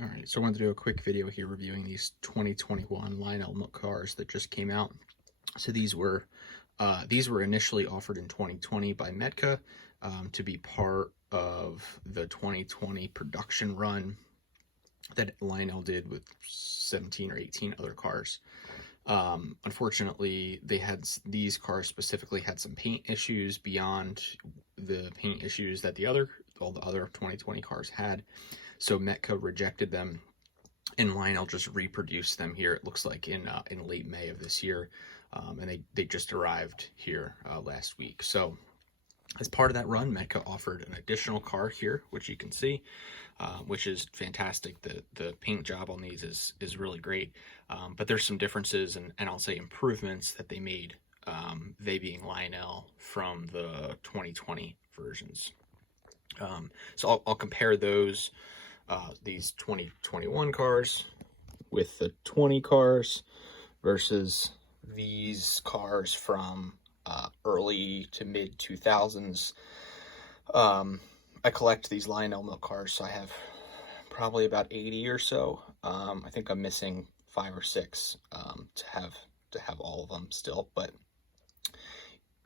All right, so I wanted to do a quick video here reviewing these 2021 Lionel milk cars that just came out. So these were initially offered in 2020 by Medca to be part of the 2020 production run that Lionel did with 17 or 18 other cars. Unfortunately, these cars specifically had some paint issues beyond the paint issues that all the other 2020 cars had. So Metco rejected them, and Lionel just reproduced them here. It looks like in late May of this year, and they just arrived here last week. So as part of that run, Metco offered an additional car here, which you can see, which is fantastic. The paint job on these is really great, but there's some differences and I'll say improvements that they made, they being Lionel, from the 2020 versions. So I'll compare these 2021 cars with the 20 cars versus these cars from early to mid 2000s. I collect these Lionel milk cars, so I have probably about 80 or so. I think I'm missing 5 or 6 to have all of them still, but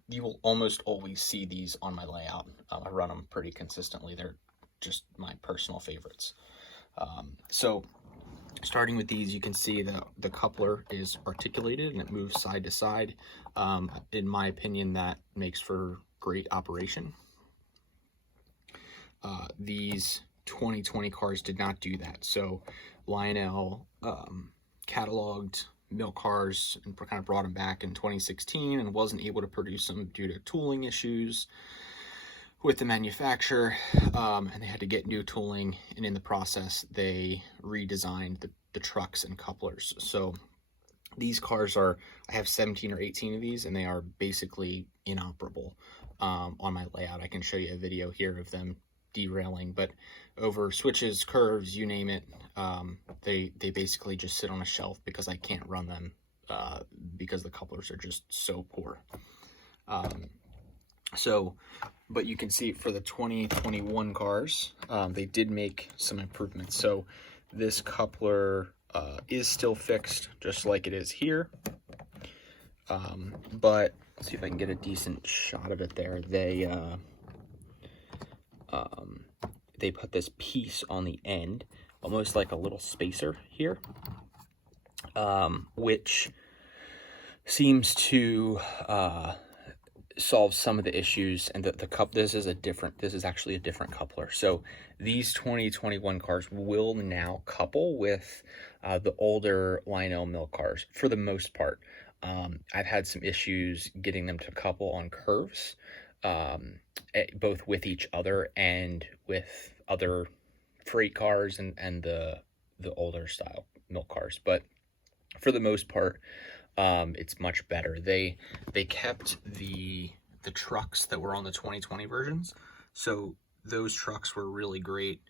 you will almost always see these on my layout. I run them pretty consistently. They're just my personal favorites. So starting with these, you can see that the coupler is articulated and it moves side to side. In my opinion, that makes for great operation. These 2020 cars did not do that. So Lionel cataloged milk cars and kind of brought them back in 2016 and wasn't able to produce them due to tooling issues with the manufacturer, and they had to get new tooling, and in the process they redesigned the trucks and couplers. So these cars I have 17 or 18 of these, and they are basically inoperable on my layout. I can show you a video here of them derailing, but over switches, curves, you name it, they basically just sit on a shelf because I can't run them because the couplers are just so poor. But you can see for the 2021 cars, they did make some improvements. So this coupler is still fixed just like it is here, but let's see if I can get a decent shot of it there. They put this piece on the end, almost like a little spacer here, which seems to solve some of the issues. And this is actually a different coupler. So these 2021 cars will now couple with the older Lionel milk cars for the most part. I've had some issues getting them to couple on curves, both with each other and with other freight cars and the older style milk cars, but for the most part, it's much better. They kept the trucks that were on the 2020 versions, so those trucks were really great,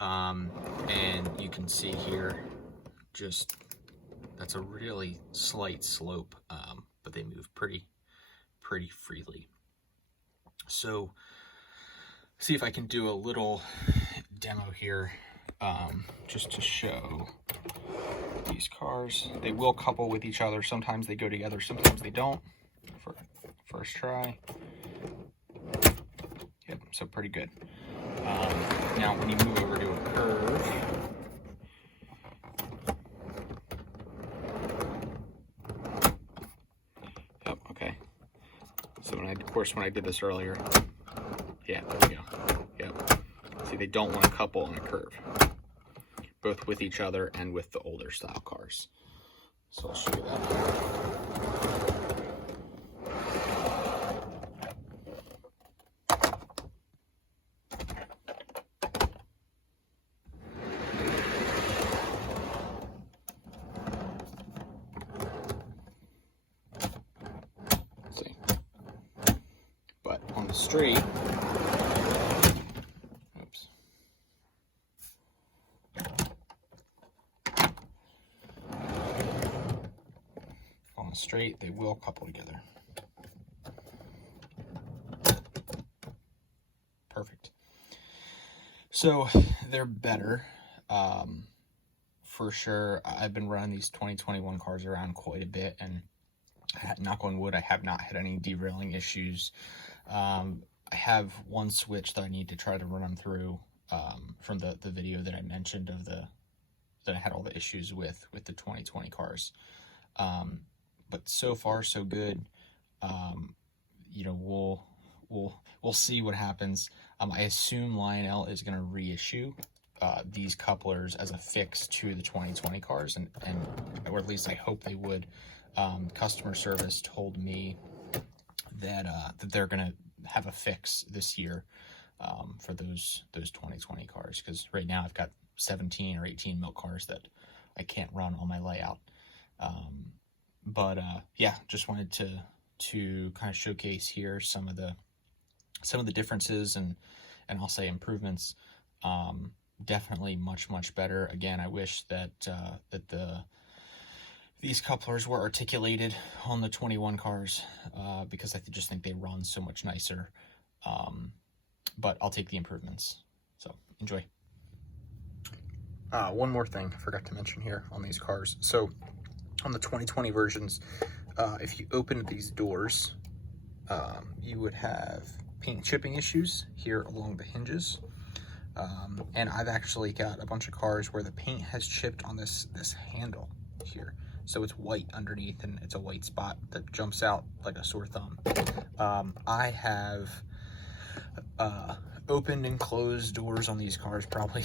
and you can see here, just that's a really slight slope, but they move pretty freely. So see if I can do a little demo here, just to show these cars. They will couple with each other. Sometimes they go together, sometimes they don't. For first try. Yep, so pretty good. Now when you move over to a curve, yep, okay. So when I did this earlier, yeah, there we go. Yep. See, they don't want to couple on a curve, both with each other and with the older style cars. So I'll show you that. See, but on the straight, straight, they will couple together. Perfect. So they're better. for sure. I've been running these 2021 cars around quite a bit, and knock on wood, I have not had any derailing issues. I have one switch that I need to try to run them through from the video that I mentioned of that I had all the issues with the 2020 cars. But so far so good. You know, we'll see what happens. I assume Lionel is going to reissue these couplers as a fix to the 2020 cars, and or at least I hope they would. Customer service told me that they're going to have a fix this year for those 2020 cars, because right now I've got 17 or 18 milk cars that I can't run on my layout. But yeah, just wanted to kind of showcase here some of the differences and I'll say improvements. Definitely much better. Again, I wish that these couplers were articulated on the 21 cars because I just think they run so much nicer. But I'll take the improvements. So enjoy. One more thing I forgot to mention here on these cars. So on the 2020 versions, if you opened these doors, you would have paint chipping issues here along the hinges. And I've actually got a bunch of cars where the paint has chipped on this handle here. So it's white underneath, and it's a white spot that jumps out like a sore thumb. I have opened and closed doors on these cars probably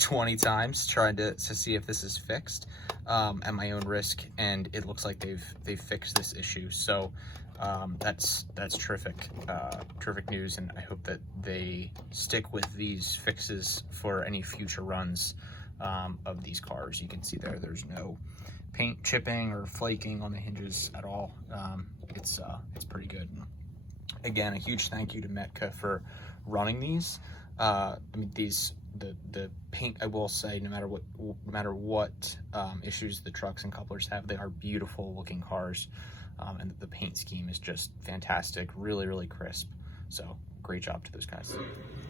20 times trying to see if this is fixed at my own risk, and it looks like they've fixed this issue. So that's terrific news, and I hope that they stick with these fixes for any future runs of these cars. You can see there's no paint chipping or flaking on the hinges at all. It's pretty good. Again, a huge thank you to Metka for running these. I mean, the paint, I will say, no matter what issues the trucks and couplers have, they are beautiful looking cars, and the paint scheme is just fantastic, really crisp. So great job to those guys.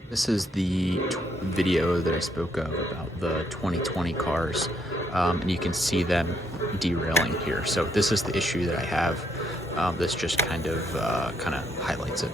This is the video that I spoke of about the 2020 cars, and you can see them derailing here. So this is the issue that I have. This just kind of highlights it.